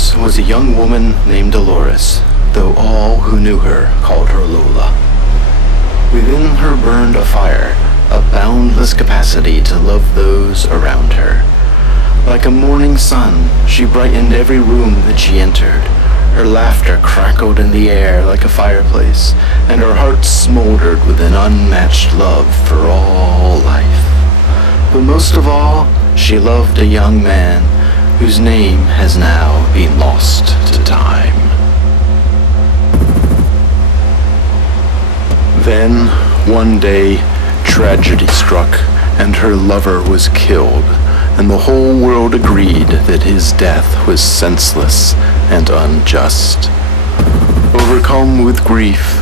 once was a young woman named Dolores, though all who knew her called her Lola. Within her burned a fire, a boundless capacity to love those around her. Like a morning sun, she brightened every room that she entered. Her laughter crackled in the air like a fireplace, and her heart smoldered with an unmatched love for all life. But most of all, she loved a young man whose name has now been lost to time. Then, one day, tragedy struck, and her lover was killed, and the whole world agreed that his death was senseless and unjust. Overcome with grief,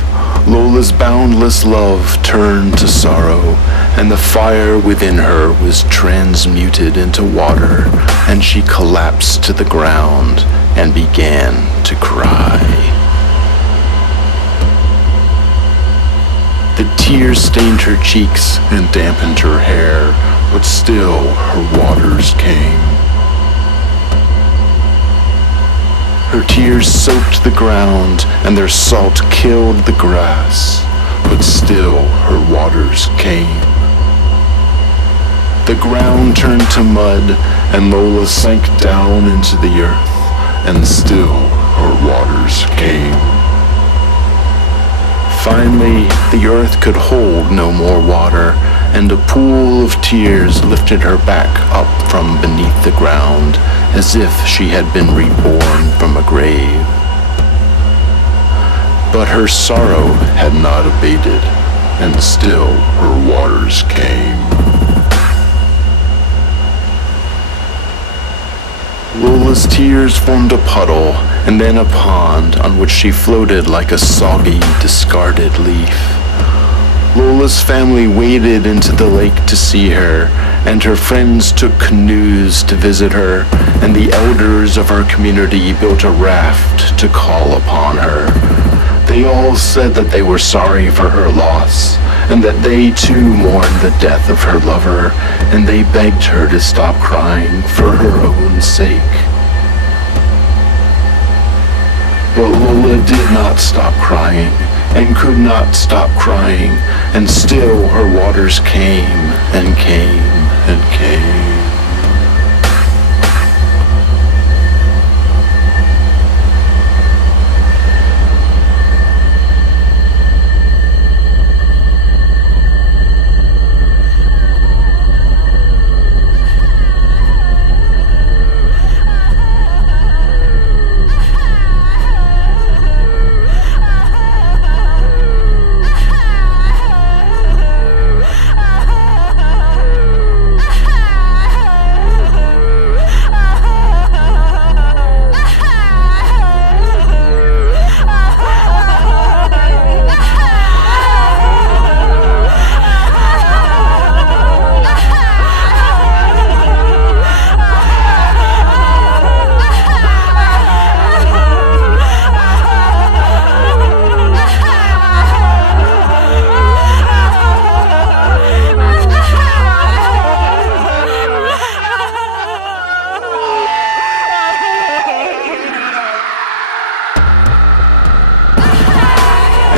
Lola's boundless love turned to sorrow, and the fire within her was transmuted into water, and she collapsed to the ground and began to cry. The tears stained her cheeks and dampened her hair, but still her waters came. Her tears soaked the ground, and their salt killed the grass, but still her waters came. The ground turned to mud, and Lola sank down into the earth, and still her waters came. Finally, the earth could hold no more water, and a pool of tears lifted her back up from beneath the ground, as if she had been reborn from a grave. But her sorrow had not abated, and still her waters came. Lola's tears formed a puddle, and then a pond on which she floated like a soggy, discarded leaf. Lola's family waded into the lake to see her, and her friends took canoes to visit her, and the elders of our community built a raft to call upon her. They all said that they were sorry for her loss, and that they too mourned the death of her lover, and they begged her to stop crying for her own sake. But Lola did not stop crying, and could not stop crying, and still her waters came and came and came.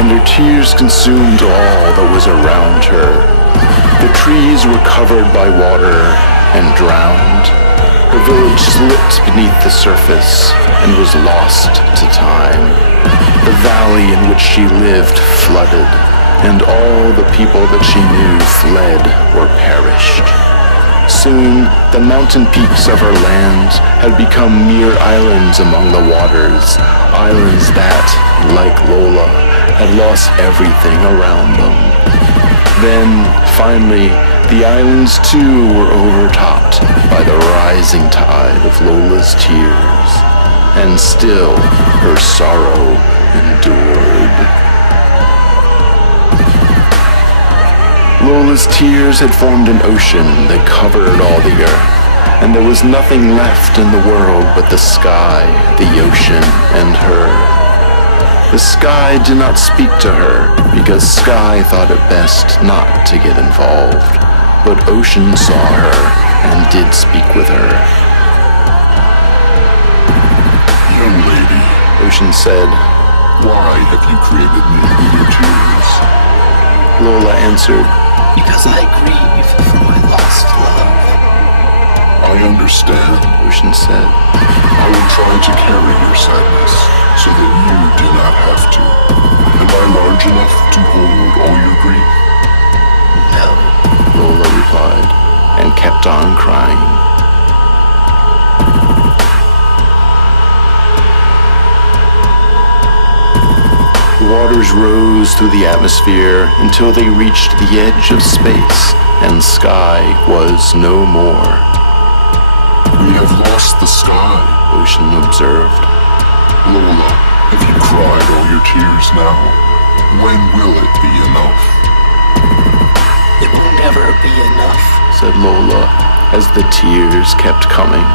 And her tears consumed all that was around her. The trees were covered by water and drowned. Her village slipped beneath the surface and was lost to time. The valley in which she lived flooded, and all the people that she knew fled or perished. Soon, the mountain peaks of her land had become mere islands among the waters, islands that, like Lola, had lost everything around them. Then, finally, the islands too were overtopped by the rising tide of Lola's tears, and still her sorrow endured. Lola's tears had formed an ocean that covered all the earth, and there was nothing left in the world but the sky, the ocean, and her. The sky did not speak to her, because Sky thought it best not to get involved, but Ocean saw her and did speak with her. Ocean said. Why have you created me with your tears? Lola answered. Because I grieve for my lost love. I understand, Ocean said. I will try to carry your sadness so that you do not have to. Am I large enough to hold all your grief? No, Lola replied, and kept on crying. The waters rose through the atmosphere until they reached the edge of space, and sky was no more. We have lost the sky, Ocean observed. Lola. Have you cried all your tears now? When will it be enough? it will never be enough. Said Lola, as the tears kept coming.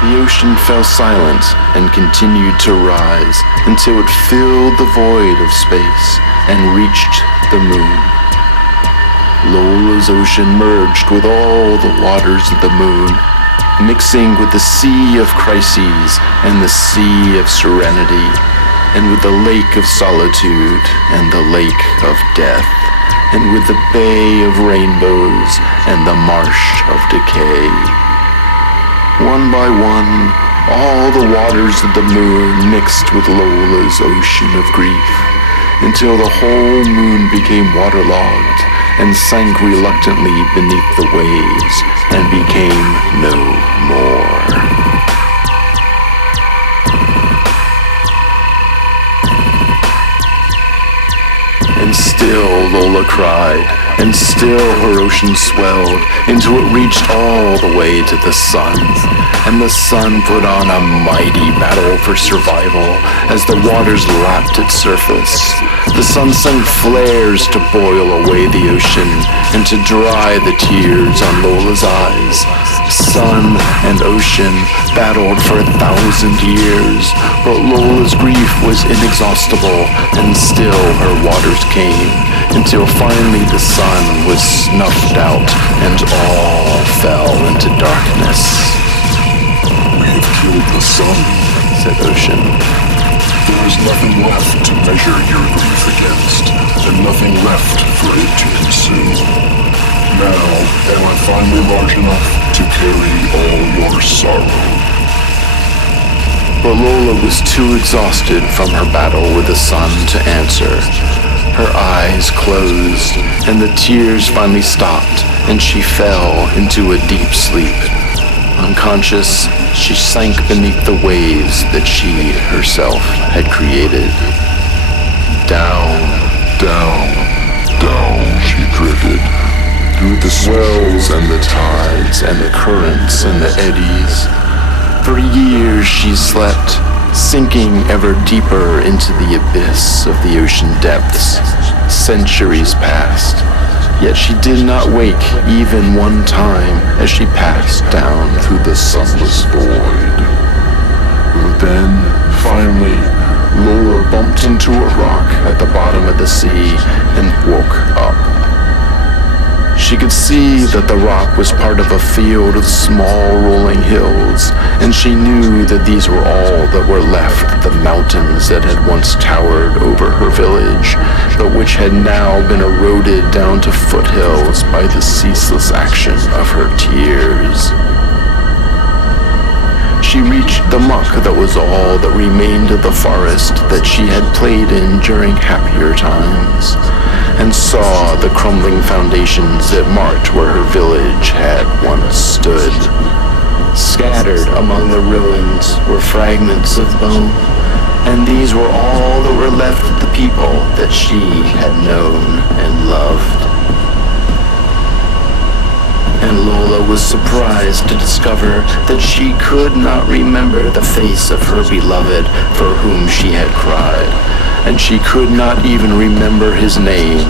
The ocean fell silent and continued to rise until it filled the void of space and reached the moon. Lola's ocean merged with all the waters of the moon, mixing with the sea of crises and the sea of serenity, and with the lake of solitude and the lake of death, and with the bay of rainbows and the marsh of decay. One by one, all the waters of the moon mixed with Lola's ocean of grief, until the whole moon became waterlogged and sank reluctantly beneath the waves and became no more. And still Lola cried, and still her ocean swelled until it reached all the way to the sun. And the sun put on a mighty battle for survival as the waters lapped its surface. The sun sent flares to boil away the ocean and to dry the tears on Lola's eyes. Sun and ocean battled for 1,000 years, but Lola's grief was inexhaustible, and still her waters came, until finally the sun was snuffed out and all fell into darkness. We have killed the sun, said Ocean. There is nothing left to measure your grief against, and nothing left for it to consume. Now am I finally large enough to carry all your sorrow? But Lola was too exhausted from her battle with the sun to answer. Her eyes closed, and the tears finally stopped, and she fell into a deep sleep. Unconscious, she sank beneath the waves that she herself had created. Down, Down, down she drifted, through the swells and the tides and the currents and the eddies. For years she slept, sinking ever deeper into the abyss of the ocean depths. Centuries passed, yet she did not wake even one time as she passed down through the sunless void. But then, finally, Lola bumped into a rock at the bottom of the sea and woke up. She could see that the rock was part of a field of small rolling hills, and she knew that these were all that were left, the mountains that had once towered over her village, but which had now been eroded down to foothills by the ceaseless action of her tears. She reached the muck that was all that remained of the forest that she had played in during happier times, and saw the crumbling foundations that marked where her village had once stood. Scattered among the ruins were fragments of bone, and these were all that were left of the people that she had known and loved. And Lola was surprised to discover that she could not remember the face of her beloved for whom she had cried, and she could not even remember his name,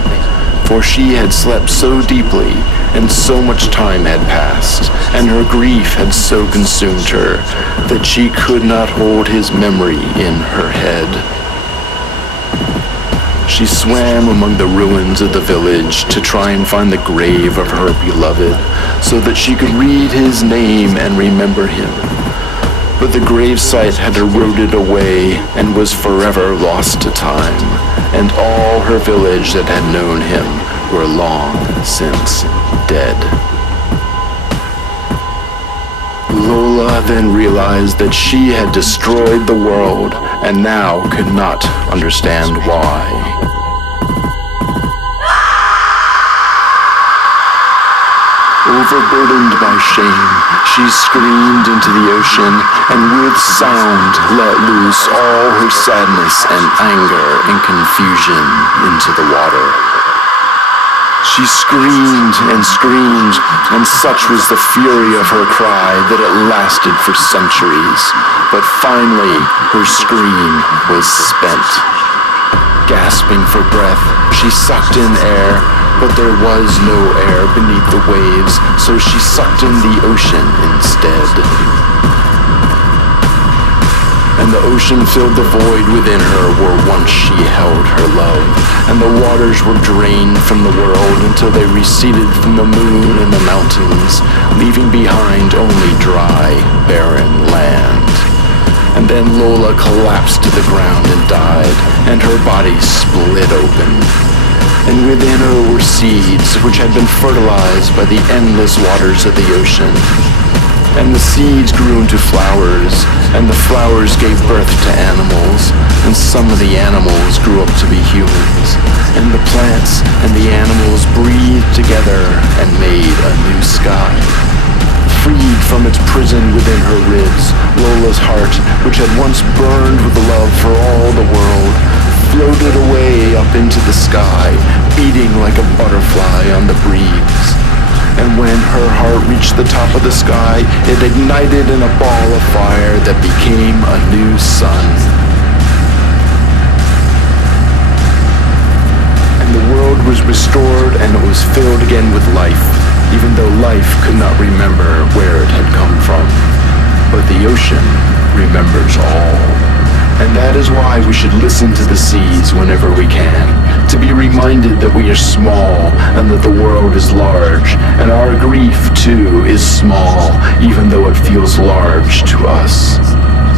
for she had slept so deeply, and so much time had passed, and her grief had so consumed her, that she could not hold his memory in her head. She swam among the ruins of the village to try and find the grave of her beloved, so that she could read his name and remember him. But the gravesite had eroded away and was forever lost to time, and all her village that had known him were long since dead. Lola then realized that she had destroyed the world and now could not understand why. Overburdened by shame, she screamed into the ocean and with sound let loose all her sadness and anger and confusion into the water. She screamed, and such was the fury of her cry that it lasted for centuries. But finally, her scream was spent. Gasping for breath, she sucked in air, but there was no air beneath the waves, so she sucked in the ocean instead. And the ocean filled the void within her where once she held her love, and the waters were drained from the world until they receded from the moon and the mountains, leaving behind only dry, barren land. And then Lola collapsed to the ground and died, and her body split open. And within her were seeds which had been fertilized by the endless waters of the ocean. And the seeds grew into flowers, and the flowers gave birth to animals, and some of the animals grew up to be humans. And the plants and the animals breathed together and made a new sky. Freed from its prison within her ribs, Lola's heart, which had once burned with love for all the world, floated away up into the sky, beating like a butterfly on the breeze. And when her heart reached the top of the sky, it ignited in a ball of fire that became a new sun. And the world was restored and it was filled again with life, even though life could not remember where it had come from. But the ocean remembers all. And that is why we should listen to the seas whenever we can, to be reminded that we are small and that the world is large, and our grief too is small, even though it feels large to us.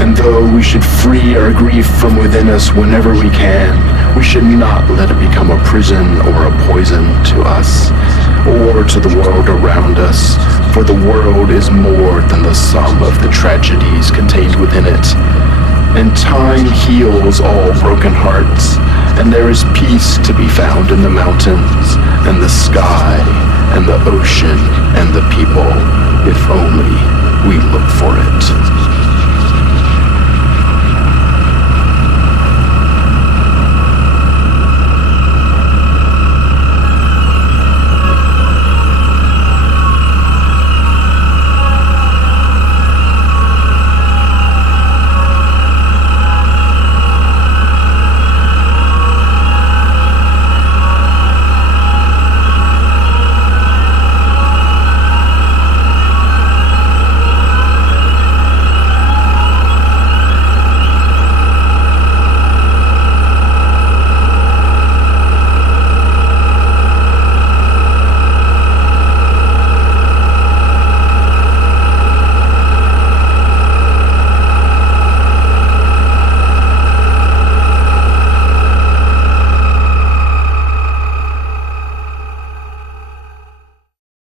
And though we should free our grief from within us whenever we can, we should not let it become a prison or a poison to us, or to the world around us, for the world is more than the sum of the tragedies contained within it. And time heals all broken hearts, and there is peace to be found in the mountains, and the sky, and the ocean, and the people, if only we look for it.